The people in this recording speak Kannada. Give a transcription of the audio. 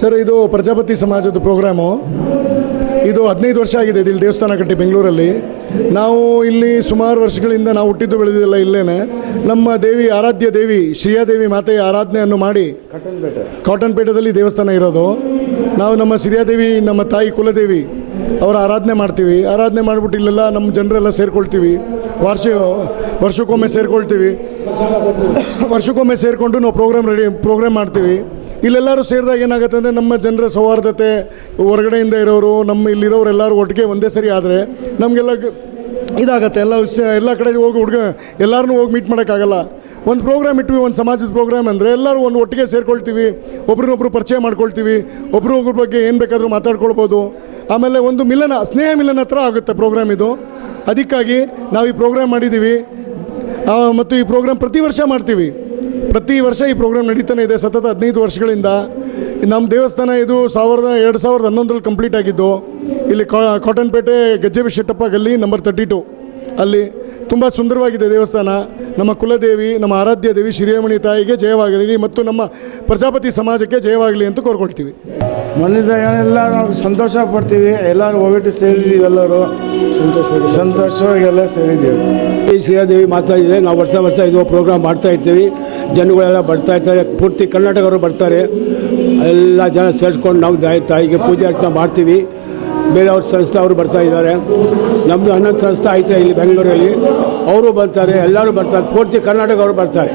ಸರ್, ಇದು ಪ್ರಜಾಪತಿ ಸಮಾಜದ ಪ್ರೋಗ್ರಾಮು. ಇದು 15 ವರ್ಷ ಆಗಿದೆ ಇಲ್ಲಿ ದೇವಸ್ಥಾನ ಕಟ್ಟಿ ಬೆಂಗಳೂರಲ್ಲಿ. ನಾವು ಇಲ್ಲಿ ಸುಮಾರು ವರ್ಷಗಳಿಂದ ನಾವು ಹುಟ್ಟಿದ್ದು ಬೆಳೆದಿಲ್ಲ ಇಲ್ಲೇ. ನಮ್ಮ ದೇವಿ, ಆರಾಧ್ಯ ದೇವಿ ಶ್ರೀಯಾದೇವಿ ಮಾತೆಯ ಆರಾಧನೆಯನ್ನು ಮಾಡಿ ಕಾಟನ್ಪೇಟೆದಲ್ಲಿ ದೇವಸ್ಥಾನ ಇರೋದು. ನಾವು ನಮ್ಮ ಶ್ರೀಯಾದೇವಿ, ನಮ್ಮ ತಾಯಿ ಕುಲದೇವಿ ಅವರ ಆರಾಧನೆ ಮಾಡ್ತೀವಿ. ಆರಾಧನೆ ಮಾಡಿಬಿಟ್ಟು ಇಲ್ಲೆಲ್ಲ ನಮ್ಮ ಜನರೆಲ್ಲ ಸೇರ್ಕೊಳ್ತೀವಿ. ವರ್ಷಕ್ಕೊಮ್ಮೆ ಸೇರಿಕೊಂಡು ನಾವು ಪ್ರೋಗ್ರಾಮ್ ಮಾಡ್ತೀವಿ. ಇಲ್ಲೆಲ್ಲರೂ ಸೇರಿದಾಗ ಏನಾಗುತ್ತೆ ಅಂದರೆ ನಮ್ಮ ಜನರ ಸೌಹಾರ್ದತೆ, ಹೊರಗಡೆಯಿಂದ ಇರೋರು, ನಮ್ಮ ಇಲ್ಲಿರೋರೆಲ್ಲರೂ ಒಟ್ಟಿಗೆ ಒಂದೇ ಸರಿ ಆದರೆ ನಮಗೆಲ್ಲ ಇದಾಗತ್ತೆ. ಎಲ್ಲ ಕಡೆ ಹೋಗಿ ಎಲ್ಲರನ್ನೂ ಹೋಗಿ ಮೀಟ್ ಮಾಡೋಕ್ಕಾಗಲ್ಲ. ಒಂದು ಪ್ರೋಗ್ರಾಮ್ ಇಟ್ವಿ, ಒಂದು ಸಮಾಜದ ಪ್ರೋಗ್ರಾಮ್ ಅಂದರೆ ಎಲ್ಲರೂ ಒಂದು ಒಟ್ಟಿಗೆ ಸೇರ್ಕೊಳ್ತೀವಿ, ಒಬ್ರನ್ನೊಬ್ರು ಪರಿಚಯ ಮಾಡ್ಕೊಳ್ತೀವಿ, ಒಬ್ರ ಬಗ್ಗೆ ಏನು ಬೇಕಾದರೂ ಮಾತಾಡ್ಕೊಳ್ಬೋದು. ಆಮೇಲೆ ಒಂದು ಸ್ನೇಹ ಮಿಲನ ಹತ್ರ ಆಗುತ್ತೆ ಪ್ರೋಗ್ರಾಮ್ ಇದು. ಅದಕ್ಕಾಗಿ ನಾವು ಈ ಪ್ರೋಗ್ರಾಮ್ ಮಾಡಿದ್ದೀವಿ. ಮತ್ತು ಈ ಪ್ರೋಗ್ರಾಮ್ ಪ್ರತಿ ವರ್ಷ ಮಾಡ್ತೀವಿ. ಪ್ರತಿ ವರ್ಷ ಈ ಪ್ರೋಗ್ರಾಮ್ ನಡೀತಾನೆ ಇದೆ ಸತತ 15 ವರ್ಷಗಳಿಂದ. ನಮ್ಮ ದೇವಸ್ಥಾನ ಇದು 2011ರಲ್ಲಿ ಕಂಪ್ಲೀಟ್ ಆಗಿದ್ದು. ಇಲ್ಲಿ ಕಾಟನ್ಪೇಟೆ ಗಜ್ಜೆಬಿ ಶೆಟ್ಟಪ್ಪ ಗಲ್ಲಿ ನಂಬರ್ 32 ಅಲ್ಲಿ ತುಂಬ ಸುಂದರವಾಗಿದೆ ದೇವಸ್ಥಾನ. ನಮ್ಮ ಕುಲದೇವಿ, ನಮ್ಮ ಆರಾಧ್ಯ ದೇವಿ ಶ್ರೀರಮಣಿ ತಾಯಿಗೆ ಜಯವಾಗಲಿ ಮತ್ತು ನಮ್ಮ ಪ್ರಜಾಪತಿ ಸಮಾಜಕ್ಕೆ ಜಯವಾಗಲಿ ಅಂತ ಕೋರ್ಕೊಳ್ತೀವಿ. ಮನೆಯಿಂದ ಏನೆಲ್ಲ ನಾವು ಸಂತೋಷ ಪಡ್ತೀವಿ. ಎಲ್ಲರೂ ಹೋಗ್ಬಿಟ್ಟು ಸೇರಿದ್ದೀವಿ, ಎಲ್ಲರೂ ಸಂತೋಷವಾಗಿ ಎಲ್ಲ ಸೇರಿದ್ದೀವಿ. ಈ ಶ್ರೀಯಾದೇವಿ ಮಾತಾ ಇದೆ. ನಾವು ವರ್ಷ ಇದು ಪ್ರೋಗ್ರಾಮ್ ಮಾಡ್ತಾ ಇರ್ತೀವಿ. ಜನಗಳೆಲ್ಲ ಬರ್ತಾ ಇರ್ತಾರೆ, ಪೂರ್ತಿ ಕರ್ನಾಟಕವರು ಬರ್ತಾರೆ. ಎಲ್ಲ ಜನ ಸೇರಿಸ್ಕೊಂಡು ನಾವು ತಾಯಿಗೆ ಪೂಜೆ ಅರ್ಚನೆ ಮಾಡ್ತೀವಿ. ಬೇರೆಯವ್ರ ಸಂಸ್ಥೆ ಅವರು ಬರ್ತಾ ಇದ್ದಾರೆ. ನಮ್ಮದು 11 ಸಂಸ್ಥೆ ಐತೆ ಇಲ್ಲಿ ಬೆಂಗಳೂರಲ್ಲಿ, ಅವರು ಬರ್ತಾರೆ, ಎಲ್ಲರೂ ಬರ್ತಾರೆ, ಪೂರ್ತಿ ಕರ್ನಾಟಕ ಅವರು ಬರ್ತಾರೆ.